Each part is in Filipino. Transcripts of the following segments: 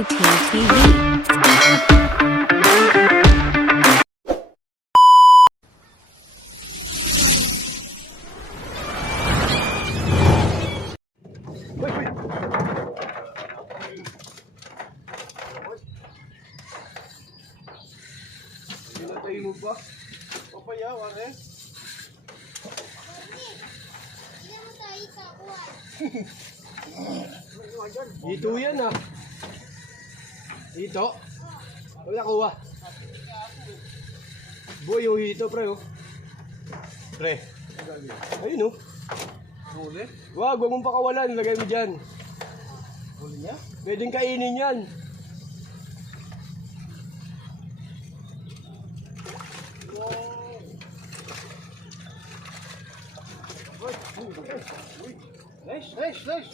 JP TV. Pinatay mo ba? Papayawan eh. Dito yan ah. Dito? Wala kuha. Boy, yung hito pre oh. Pre. Ayun oh. Huli? Wag mong pakawalan. Lagay mo dyan. Huli niya? Pwedeng kainin yan. Nice, nice, nice.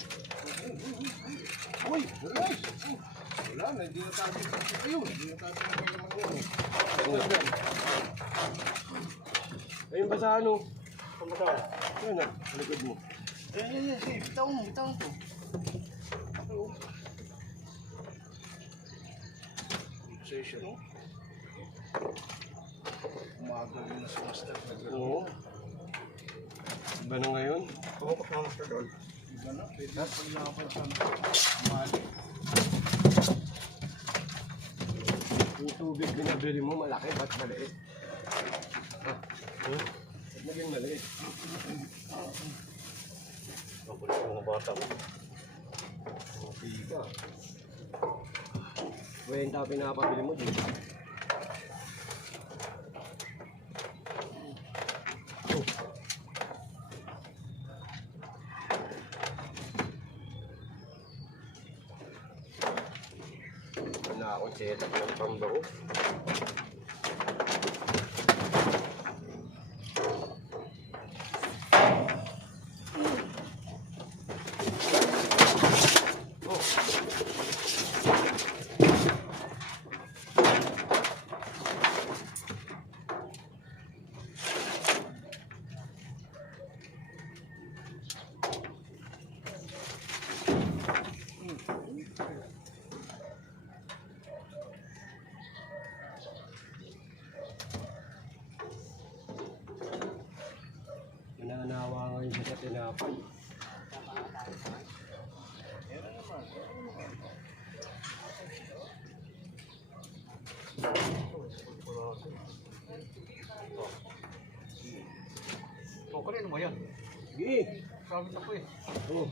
Uy, nice. Wala na, hindi na tayo. Ayun, hindi na tayo. Ayun ba sa ano? Pamasal. Ayun na, likod mo. Ayun, sige, bitaw mo to. Session, no? Umaga rin na sa master. Oo. Iba na ngayon? Oo, master doon. Iba na, pwede na paglapan sa mali. Yung tubig binabili mo, malaki, ba't maliit? Ba't naging maliit? Mabulit yung mga bata mo. Mga ka. Kwenta pinapabili mo dito. Wala akong setup ng pambaho. Nananawa ngayon siya sa tinapay. O, kanino mo yan? Sige. Sabi na ko eh. Oh.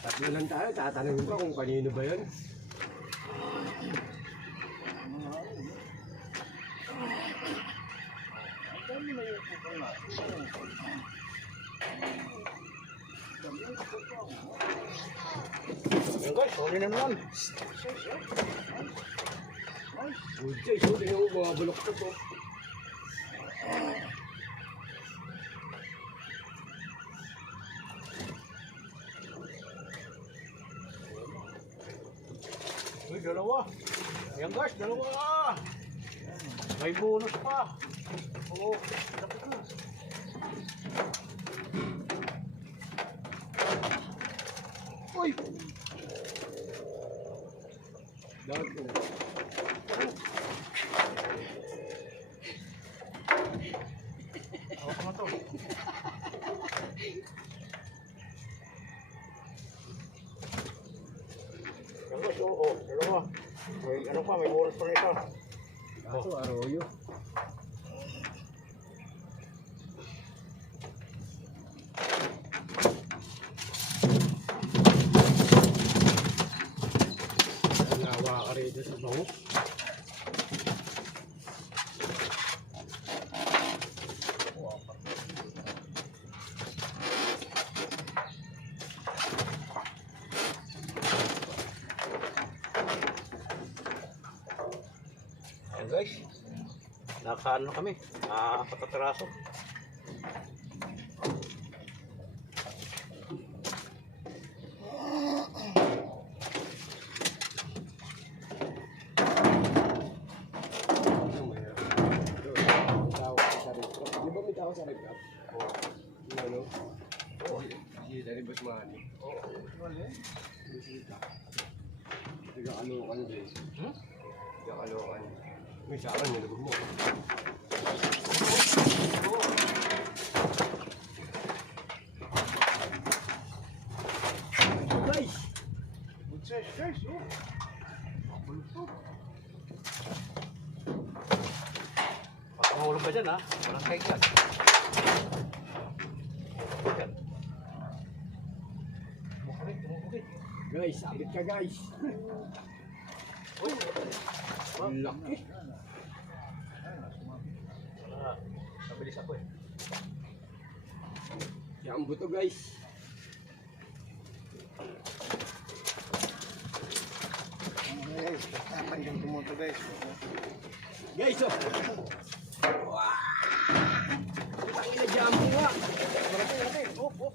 Tatlo lang tayo, tatanungin pa kung kanino ba yan. Yan guys, huli na naman. Good size, oh. Tingnan mo, mga bulok to. Uy, dalawa. Yan guys, dalawa. May bonus pa. Oo, dapat na. Uy! Dahil ko na. Ako pa na to. Yan guys, oo, dalawa. May ano pa, may bonus pa rin ito. Kaso, arroyo. Nawa ka rin sa bango. Yan guys, nakaano na kami, nakapataraso. ako sa recap. Ano? Oo. Hindi, dari Basmani. Oo. Bisita. Tiga-kalokan din. Hmm? Tiga-kalokan. May sa akin, nilabog mo. Guys! Good size guys, oh. Pag mahulog ka dyan ha, walang kaig yan. Yan. Tumukit. Guys, sabit ka guys. Ang laki. Ah, mabilis ako eh. Yan ang buto guys. Guys, tapan yung tumuto guys. Guys, oh! Wow! Patay na jambo nga.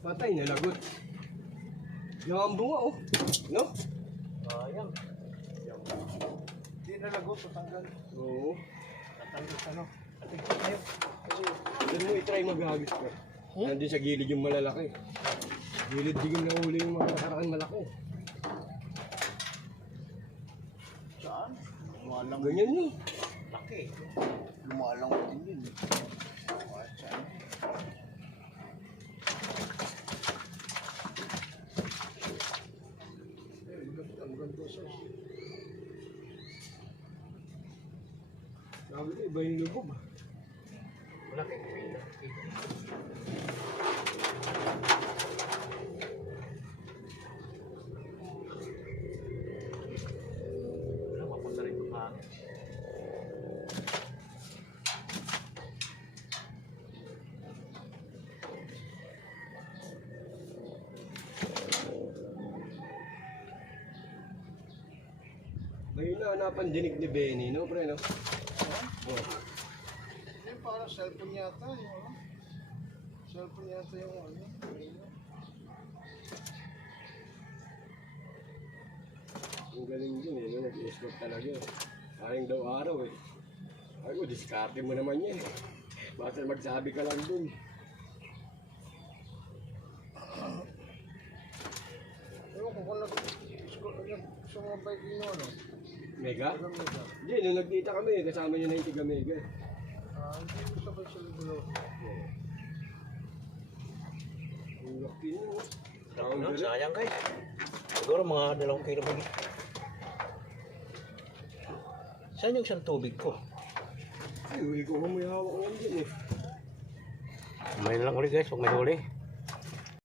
Patay na lagot. Jambo nga, oh. No? Sayang. Hindi nalagot, patanggal. Oo. Natanggal sa ano. Ating tayo. Doon mo i-try maghagis ka. Nandun sa gilid yung malalaki. Gilid digim na uli yung mga nakaraan malaki. Saan? Lumalang. Ganyan yun. Laki. Lumalang din yun. Saan? Sabi ko, iba yung lubog. Laki. Wala, mapunta rin yung hangin. May hinahanapang dinig ni Benny, no, pre, no? Oh. Yung parang cellphone yata yung ano. Cellphone yata yung ano. Ang galing din eh, no? Nag-escort talaga eh. Sayang daw araw eh. Ay ko, diskarte mo naman yan. Basta magsabi ka lang dun. Ewan ko kung sa mga bike nyo ano. Mega? Alam mo ba? Hindi, nung nagkita kami, kasama niyo na yung tiga Mega. Hindi ko sabay sa lulo. Ang laki niyo. No, sayang guys. Siguro mga 2 kilo ba? Saan yung isang tubig ko? Ay, huli ko may hawak lang din eh. May lang ulit guys, pag may huli.